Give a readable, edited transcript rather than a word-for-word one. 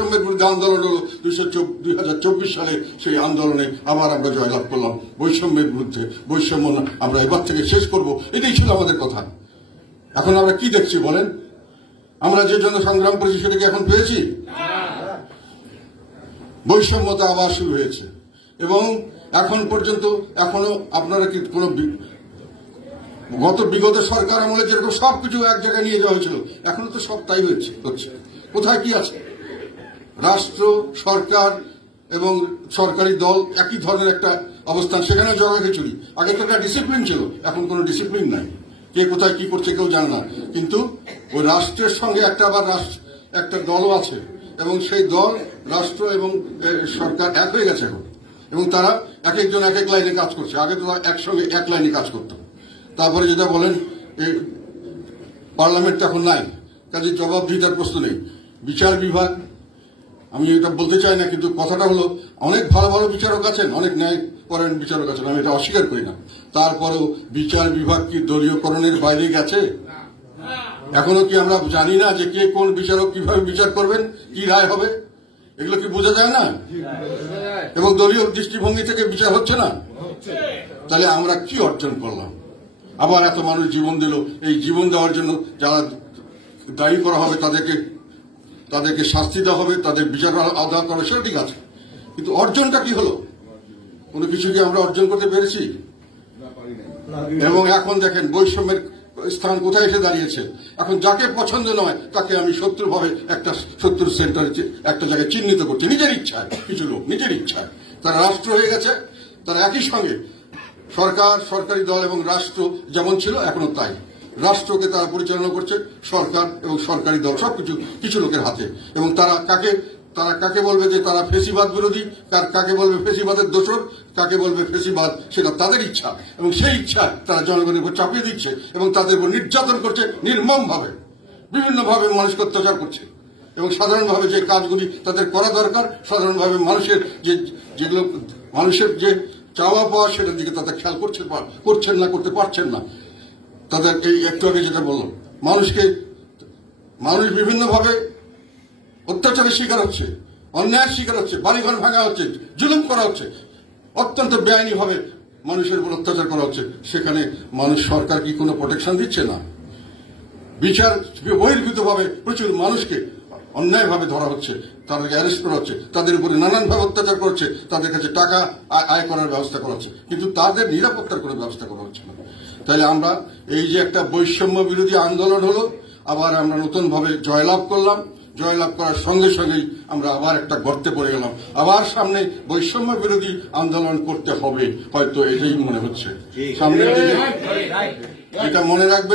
বৈষম্যের বিরুদ্ধে আন্দোলন হলো 2024 সালে। সেই আন্দোলনে আবার আমরা জয়লাভ করলাম বৈষম্যের বিরুদ্ধে। বৈষম্য আমরা এবার থেকে শেষ করব, এটাই ছিল আমাদের কথা। এখন আমরা কি দেখছি বলেন? আমরা যে জন্য সংগ্রাম করেছি সেটাকে এখন পেয়েছি? বৈষম্যতা আবার শুরু হয়েছে এবং এখন পর্যন্ত এখনো আপনারা কি কোন বিগত সরকার আমলে যেরকম সবকিছু এক জায়গায় নিয়ে যাওয়া হয়েছিল, এখনো তো সব তাই হচ্ছে। কোথায় কি আছে? রাষ্ট্র, সরকার এবং সরকারি দল একই ধরনের একটা অবস্থান, সেখানে জড়া খিচুড়ি। আগে তো একটা ডিসিপ্লিন ছিল, এখন কোনো ডিসিপ্লিন নাই। কে কোথায় কি করছে কেউ জানে না, কিন্তু ওই রাষ্ট্রের সঙ্গে একটা দলও আছে এবং সেই দল, রাষ্ট্র এবং সরকার এক হয়ে গেছে এখন, এবং তারা এক একজন এক এক লাইনে কাজ করছে। আগে তো একসঙ্গে এক লাইনে কাজ করত। তারপরে যেটা বলেন পার্লামেন্ট এখন নাই, কাজে জবাবদিহিতার প্রশ্ন নেই। বিচার বিভাগ, আমি এটা বলতে চাই না, কিন্তু কথাটা হলো অনেক ভালো ভালো বিচারক আছেন, অনেক ন্যায়পরায়ণ বিচারক আছেন, আমি এটা অস্বীকার করি না। তারপরেও বিচার বিভাগ কি দলীয়করণের বাইরে গেছে? এখনো কি আমরা জানি না যে কে কোন বিচারক কিভাবে বিচার করবেন, কি রায় হবে? এগুলো কি বোঝা যায় না? এবং দলীয় দৃষ্টিভঙ্গি থেকে বিচার হচ্ছে না। তাহলে আমরা কি অর্জন করলাম? আবার এত মানুষ জীবন দিল। এই জীবন দেওয়ার জন্য যারা দায়ী করা হবে তাদেরকে শাস্তি দেওয়া হবে, তাদের বিচার আদায় করা হবে, সেটা ঠিক আছে, কিন্তু অর্জনটা কি হলো? কোনো কিছু কি আমরা অর্জন করতে পেরেছি? এবং এখন দেখেন বৈষম্যের স্থান কোথায় এসে দাঁড়িয়েছে। এখন যাকে পছন্দ নয় তাকে আমি শত্রুর সেন্টারে একটা জায়গায় চিহ্নিত করছি, নিজের ইচ্ছায়। কিছু লোক নিজের ইচ্ছায় তারা রাষ্ট্র হয়ে গেছে, তারা একই সঙ্গে সরকার, সরকারি দল এবং রাষ্ট্র যেমন ছিল এখনো তাই। রাষ্ট্রকে তারা পরিচালনা করছে সরকার এবং সরকারি দল, সবকিছু কিছু লোকের হাতে। এবং তারা কাকে বলবে যে তারা ফেসিবাদ বিরোধী, কাকে বলবে ফেসিবাদের দোসর, কাকে বলবে ফেসিবাদ, সেটা তাদের ইচ্ছা। এবং সেই ইচ্ছা তারা জনগণের উপর চাপিয়ে দিচ্ছে এবং তাদের উপর নির্যাতন করছে নির্মমভাবে, বিভিন্নভাবে মানুষকে অত্যাচার করছে। এবং সাধারণভাবে যে কাজগুলি তাদের করা দরকার, সাধারণভাবে মানুষের যে চাওয়া পাওয়া, সেটার দিকে তাদের খেয়াল করছেন না, করতে পারছেন না। তাদের এই একটু আগে যেটা বললাম, মানুষ বিভিন্নভাবে অত্যাচারের শিকার হচ্ছে, অন্যায়ের শিকার হচ্ছে, বাড়িঘর ভাঙা হচ্ছে, জুলুম করা হচ্ছে, অত্যন্ত বেআইনিভাবে মানুষের উপর অত্যাচার করা হচ্ছে। সেখানে সরকার কি কোনো প্রোটেকশন দিচ্ছে না? বিচার বহির্ভূতভাবে প্রচুর মানুষকে অন্যায়ভাবে ধরা হচ্ছে, তাদেরকে অ্যারেস্ট করা হচ্ছে, তাদের উপরে নানানভাবে অত্যাচার করছে, তাদের কাছে টাকা আয় করার ব্যবস্থা করা হচ্ছে, কিন্তু তাদের নিরাপত্তার কোনো ব্যবস্থা করা হচ্ছে না। তাহলে আমরা এই যে একটা বৈষম্য বিরোধী আন্দোলন হলো, আবার আমরা নতুনভাবে জয়লাভ করলাম। জয়লাভ করার সঙ্গে সঙ্গেই আমরা আবার একটা গর্তে পড়ে গেলাম। আবার সামনে বৈষম্য বিরোধী আন্দোলন করতে হবে, হয়তো এটাই মনে হচ্ছে সামনের দিকে। এটা মনে রাখবে।